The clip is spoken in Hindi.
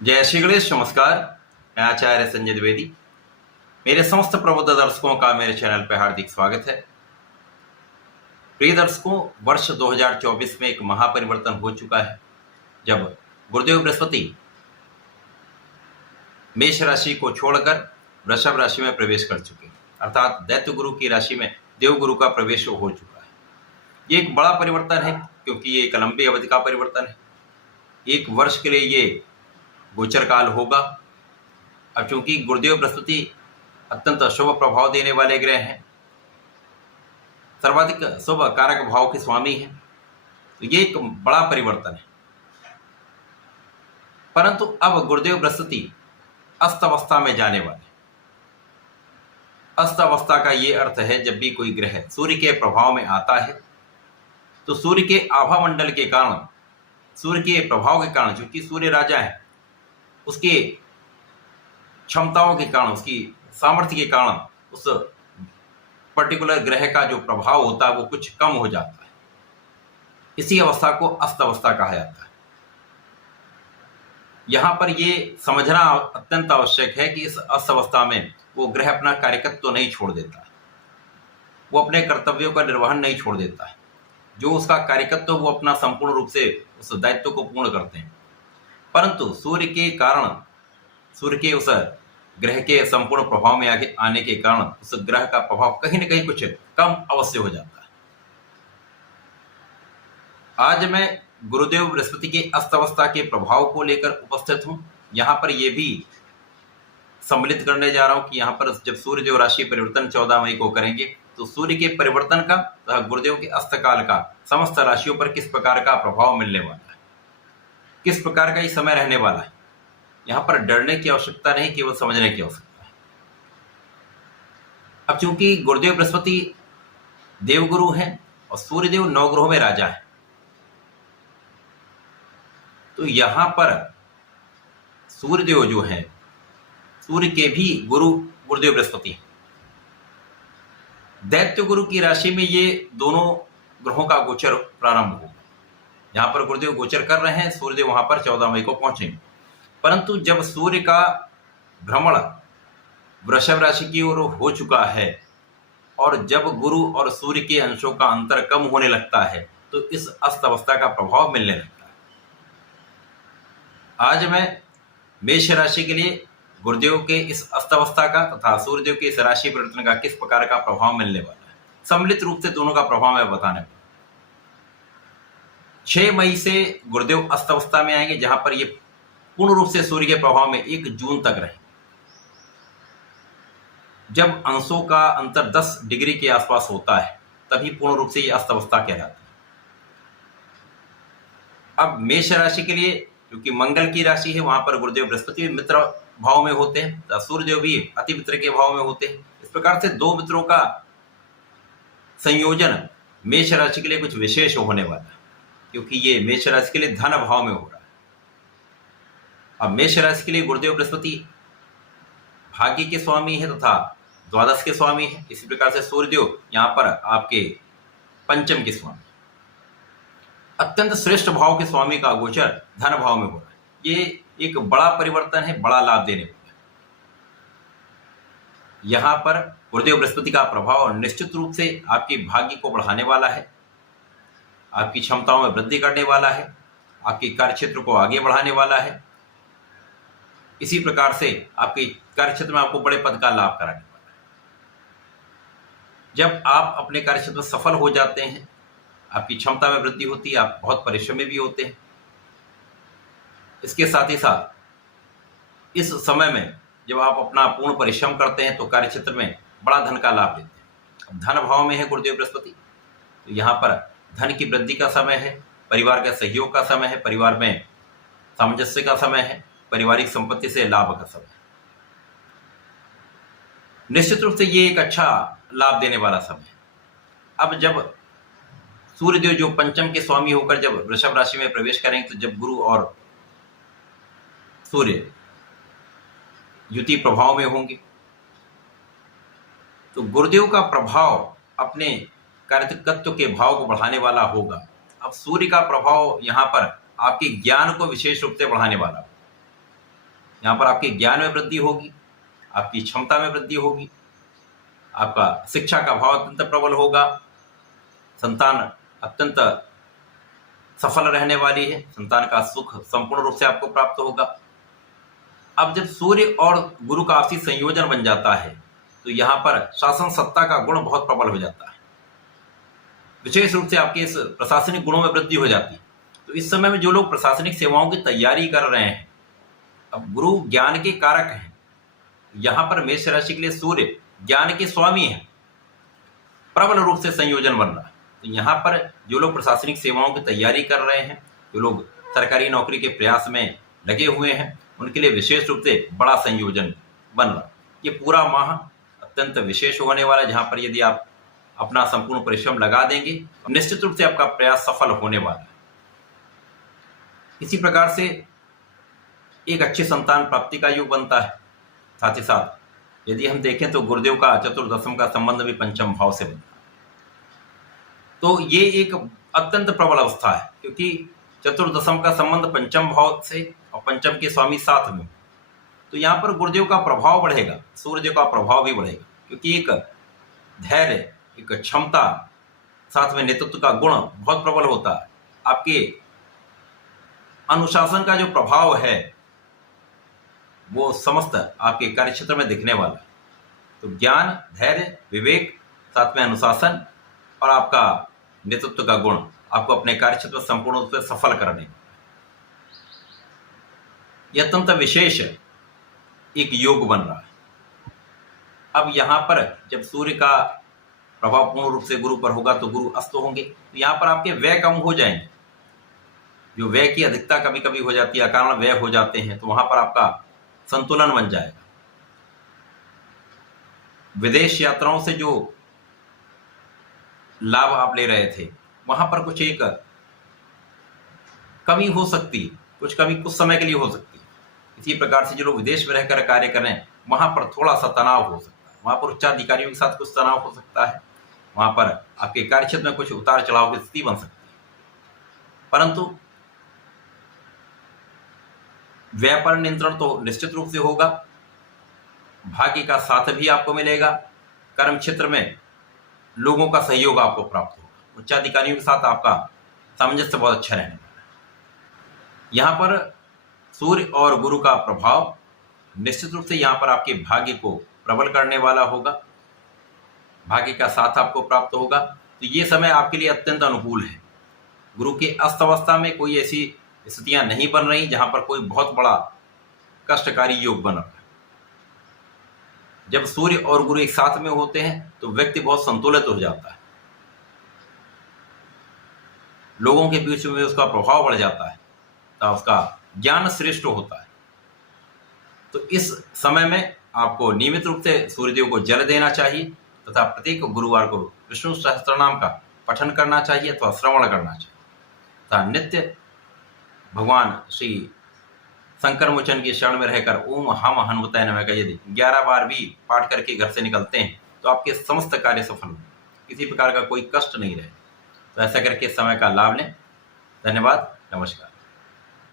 जय श्री गणेश। नमस्कार। मैं आचार्य संजय द्विवेदी। मेरे समस्त प्रबुद्ध दर्शकों का मेरे चैनल पर हार्दिक स्वागत है। प्रिय दर्शकों, वर्ष 2024 में एक महापरिवर्तन हो चुका है जब गुरुदेव बृहस्पति मेष राशि को छोड़कर वृषभ राशि में प्रवेश कर चुके हैं, अर्थात दैत्य गुरु की राशि में देवगुरु का प्रवेश हो चुका है। ये एक बड़ा परिवर्तन है क्योंकि ये एक लंबी अवधि का परिवर्तन है। एक वर्ष के लिए ये गोचर काल होगा। अब चूंकि गुरुदेव बृहस्पति अत्यंत शुभ प्रभाव देने वाले ग्रह हैं, सर्वाधिक शुभ कारक भाव के स्वामी हैं, तो ये एक बड़ा परिवर्तन है। परंतु अब गुरुदेव बृहस्पति अस्त अवस्था में जाने वाले। अस्त अवस्था का ये अर्थ है जब भी कोई ग्रह सूर्य के प्रभाव में आता है तो सूर्य के आभा मंडल के कारण, सूर्य के प्रभाव के कारण, क्योंकि सूर्य राजा है, उसके क्षमताओं के कारण, उसकी सामर्थ्य के कारण उस पर्टिकुलर ग्रह का जो प्रभाव होता है वो कुछ कम हो जाता है। इसी अवस्था को अस्त अवस्था कहा जाता है। यहां पर ये समझना अत्यंत आवश्यक है कि इस अस्त अवस्था में वो ग्रह अपना कार्यकत्व तो नहीं छोड़ देता, वो अपने कर्तव्यों का निर्वहन नहीं छोड़ देता है। जो उसका कार्यकत्व वो अपना संपूर्ण रूप से उस दायित्व को पूर्ण करते हैं। परंतु सूर्य के कारण, सूर्य के उस ग्रह के संपूर्ण प्रभाव में आगे आने के कारण उस ग्रह का प्रभाव कहीं न कहीं कुछ कम अवश्य हो जाता है। आज मैं गुरुदेव बृहस्पति के अस्त अवस्था के प्रभाव को लेकर उपस्थित हूं। यहां पर यह भी सम्मिलित करने जा रहा हूं कि यहां पर जब सूर्यदेव राशि परिवर्तन 14 मई को करेंगे तो सूर्य के परिवर्तन का तथा गुरुदेव के अस्त काल का समस्त राशियों पर किस प्रकार का प्रभाव मिलने वाला है, किस प्रकार का ये समय रहने वाला है। यहां पर डरने की आवश्यकता नहीं, केवल समझने की आवश्यकता है। अब चूंकि गुरुदेव बृहस्पति देवगुरु हैं और सूर्यदेव नवग्रहों में राजा है, तो यहां पर सूर्यदेव जो है, सूर्य के भी गुरु गुरुदेव बृहस्पति हैं। दैत्य गुरु की राशि में ये दोनों ग्रहों का गोचर प्रारंभ होगा। जहां पर गुरुदेव गोचर कर रहे हैं, सूर्यदेव वहां पर 14 मई को पहुंचेंगे। परंतु जब सूर्य का भ्रमण वृषभ राशि की ओर हो चुका है और जब गुरु और सूर्य के अंशों का अंतर कम होने लगता है तो इस अस्त अवस्था का प्रभाव मिलने लगता है। आज मैं मेष राशि के लिए गुरुदेव के इस अस्त अवस्था का तथा सूर्यदेव के इस राशि परिवर्तन का किस प्रकार का प्रभाव मिलने वाला है, सम्मिलित रूप से दोनों का प्रभाव मैं बताने वाला। 6 मई से गुरुदेव अस्त अवस्था में आएंगे, जहां पर ये पूर्ण रूप से सूर्य के प्रभाव में 1 जून तक रहे। जब अंशों का अंतर 10 डिग्री के आसपास होता है तभी पूर्ण रूप से ये अस्त अवस्था कहलाती है। अब मेष राशि के लिए क्योंकि मंगल की राशि है, वहां पर गुरुदेव बृहस्पति भी मित्र भाव में होते हैं, सूर्यदेव भी अति मित्र के भाव में होते हैं। इस प्रकार से दो मित्रों का संयोजन मेष राशि के लिए कुछ विशेष होने वाला है, क्योंकि ये मेष राशि के लिए धन भाव में हो रहा है। अब मेष राशि के लिए गुरुदेव बृहस्पति भाग्य के स्वामी है तथा द्वादश के स्वामी है। इसी प्रकार से सूर्यदेव यहाँ पर आपके पंचम के स्वामी, अत्यंत श्रेष्ठ भाव के स्वामी का गोचर धन भाव में हो रहा है। ये एक बड़ा परिवर्तन है, बड़ा लाभ देने वाला है। यहाँ पर गुरुदेव बृहस्पति का प्रभाव निश्चित रूप से आपके भाग्य को बढ़ाने वाला है, आपकी क्षमताओं में वृद्धि करने वाला है, आपके कार्य क्षेत्र को आगे बढ़ाने वाला है। इसी प्रकार से आपके कार्य क्षेत्र में आपको बड़े पद का लाभ कराने वाला है। जब आप अपने कार्य क्षेत्र में सफल हो जाते हैं, आपकी क्षमता में वृद्धि होती है, आप बहुत परिश्रमी भी होते हैं। इसके साथ ही साथ इस समय में जब आप अपना पूर्ण परिश्रम करते हैं तो कार्य क्षेत्र में बड़ा धन का लाभ लेते हैं। अब धन भाव में है गुरुदेव बृहस्पति, तो यहाँ पर धन की वृद्धि का समय है, परिवार के सहयोग का समय है, परिवार में सामंजस्य का समय है, पारिवारिक संपत्ति से लाभ का समय। निश्चित रूप से ये एक अच्छा लाभ देने वाला समय है। अब जब सूर्यदेव जो पंचम के स्वामी होकर जब वृषभ राशि में प्रवेश करेंगे, तो जब गुरु और सूर्य युति प्रभाव में होंगे तो गुरुदेव का प्रभाव अपने कार्यकत्व के भाव को बढ़ाने वाला होगा। अब सूर्य का प्रभाव यहाँ पर आपके ज्ञान को विशेष रूप से बढ़ाने वाला होगा। यहाँ पर आपके ज्ञान में वृद्धि होगी, आपकी क्षमता में वृद्धि होगी, आपका शिक्षा का भाव अत्यंत प्रबल होगा, संतान अत्यंत सफल रहने वाली है, संतान का सुख संपूर्ण रूप से आपको प्राप्त होगा। अब जब सूर्य और गुरु का आपसी संयोजन बन जाता है तो यहाँ पर शासन सत्ता का गुण बहुत प्रबल हो जाता है, विशेष रूप से आपके इस प्रशासनिक गुणों में वृद्धि हो जाती है। तो इस समय में जो लोग प्रशासनिक सेवाओं की तैयारी कर रहे हैं, अब गुरु ज्ञान के कारक हैं, यहाँ पर मेष राशि के लिए सूर्य ज्ञान के स्वामी है, प्रबल रूप से संयोजन बन रहा है। तो यहाँ पर जो लोग प्रशासनिक सेवाओं की तैयारी कर रहे हैं, जो लोग सरकारी नौकरी के प्रयास में लगे हुए हैं, उनके लिए विशेष रूप से बड़ा संयोजन बन रहा है। ये पूरा माह अत्यंत विशेष होने वाला है, जहाँ पर यदि आप अपना संपूर्ण परिश्रम लगा देंगे तो निश्चित रूप से आपका प्रयास सफल होने वाला है। इसी प्रकार से एक अच्छी संतान प्राप्ति का योग बनता है। साथ ही साथ यदि हम देखें तो गुरुदेव का चतुर्दशम का संबंध भी पंचम भाव से बनता है, तो ये एक अत्यंत प्रबल अवस्था है, क्योंकि चतुर्दशम का संबंध पंचम भाव से और पंचम के स्वामी साथ में, तो यहाँ पर गुरुदेव का प्रभाव बढ़ेगा, सूर्यदेव का प्रभाव भी बढ़ेगा, क्योंकि एक धैर्य, एक क्षमता, साथ में नेतृत्व का गुण बहुत प्रबल होता है। आपके अनुशासन का जो प्रभाव है वो समस्त आपके कार्यक्षेत्र में दिखने वाला है। तो ज्ञान, धैर्य, विवेक, साथ में अनुशासन और आपका नेतृत्व का गुण आपको अपने कार्यक्षेत्र संपूर्ण रूप से सफल करने, यह अत्यंत विशेष एक योग बन रहा है। अब यहाँ पर जब सूर्य का प्रभाव पूर्ण रूप से गुरु पर होगा तो गुरु अस्त होंगे, तो यहाँ पर आपके व्यय कम हो जाएंगे। जो व्यय की अधिकता कभी कभी हो जाती है, अकारण व्यय हो जाते हैं, तो वहां पर आपका संतुलन बन जाएगा। विदेश यात्राओं से जो लाभ आप ले रहे थे वहां पर कुछ एक कमी हो सकती है, कुछ कमी कुछ समय के लिए हो सकती है। इसी प्रकार से जो लोग विदेश में रहकर कार्य कर रहे हैं वहां पर थोड़ा सा तनाव हो सकता है, वहां पर उच्चाधिकारियों के साथ कुछ तनाव हो सकता है, वहां पर आपके कार्यक्षेत्र में कुछ उतार चढ़ाव की स्थिति बन सकती है। परंतु व्यय पर नियंत्रण तो निश्चित रूप से होगा, भाग्य का साथ भी आपको मिलेगा, कर्म क्षेत्र में लोगों का सहयोग आपको प्राप्त होगा, उच्चाधिकारियों के साथ आपका सामंजस्य बहुत अच्छा रहने वाला है। यहाँ पर सूर्य और गुरु का प्रभाव निश्चित रूप से यहाँ पर आपके भाग्य को प्रबल करने वाला होगा, भाग्य का साथ आपको प्राप्त होगा। तो ये समय आपके लिए अत्यंत अनुकूल है। गुरु के अस्त अवस्था में कोई ऐसी स्थितियां नहीं बन रही जहां पर कोई बहुत बड़ा कष्टकारी योग बन रहा है। जब सूर्य और गुरु एक साथ में होते हैं तो व्यक्ति बहुत संतुलित हो जाता है, लोगों के बीच में उसका प्रभाव बढ़ जाता है, तो उसका ज्ञान श्रेष्ठ होता है। तो इस समय में आपको नियमित रूप से सूर्यदेव को जल देना चाहिए तथा प्रत्येक गुरुवार को विष्णु सहस्त्रनाम का पठन करना चाहिए अथवा श्रवण करना चाहिए तथा नित्य भगवान श्री शंकर मोचन के शरण में रहकर ओम हम हनुमताय नमः का यदि 11 बार भी पाठ करके घर से निकलते हैं तो आपके समस्त कार्य सफल होंगे, किसी प्रकार का कोई कष्ट नहीं रहे। तो ऐसा करके समय का लाभ लें। धन्यवाद, नमस्कार।